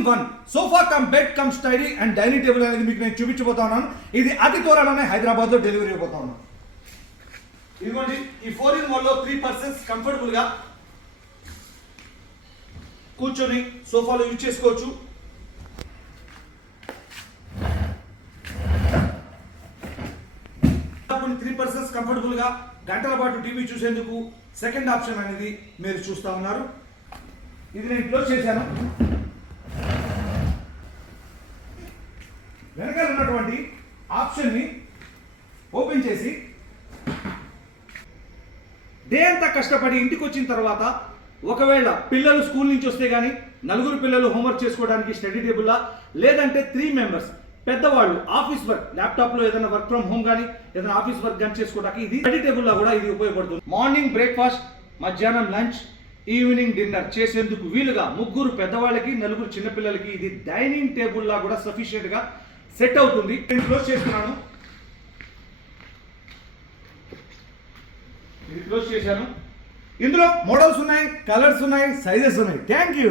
In one sofa cum bed cum study and dining table అనేది మీకు నేను చూపించబోతా ఉన్నాను. ఇది అతి త్వరలోనే హైదరాబాద్లో డెలివరీ అయిపోతా ఉన్నాను. ఇదిగోండి ఈ ఫోర్ ఇన్ వన్లో త్రీ పర్సన్స్ కంఫర్టబుల్గా కూర్చొని సోఫాలో యూజ్ చేసుకోవచ్చు. త్రీ పర్సన్స్ కంఫర్టబుల్గా గంటల పాటు టీవీ చూసేందుకు సెకండ్ ఆప్షన్ అనేది మీరు చూస్తా ఉన్నారు. ఇది నేను క్లోజ్ చేశాను. వెనకాల ఉన్నటువంటి ఆప్షన్ని ఓపెన్ చేసి డే అంతా కష్టపడి ఇంటికి వచ్చిన తర్వాత ఒకవేళ పిల్లలు స్కూల్ నుంచి వస్తే కానీ నలుగురు పిల్లలు హోంవర్క్ చేసుకోవడానికి స్టడీ టేబుల్లా లేదంటే త్రీ మెంబర్స్ పెద్దవాళ్ళు ఆఫీస్ వర్క్ ల్యాప్టాప్లో ఏదైనా వర్క్ ఫ్రమ్ హోమ్ కానీ ఏదైనా ఆఫీస్ వర్క్ కానీ చేసుకోవడానికి ఇది స్టడీ టేబుల్లా కూడా ఇది ఉపయోగపడుతుంది. మార్నింగ్ బ్రేక్ఫాస్ట్ మధ్యాహ్నం లంచ్ ఈవినింగ్ డిన్నర్ చేసేందుకు వీలుగా ముగ్గురు పెద్దవాళ్ళకి నలుగురు చిన్నపిల్లలకి ఇది డైనింగ్ టేబుల్లా కూడా సఫిషియెంట్గా సెట్ అవుతుంది. నేను క్లోజ్ చేస్తున్నాను. ఇది క్లోజ్ చేశాను. ఇందులో మోడల్స్ ఉన్నాయి కలర్స్ ఉన్నాయి సైజెస్ ఉన్నాయి. Thank you.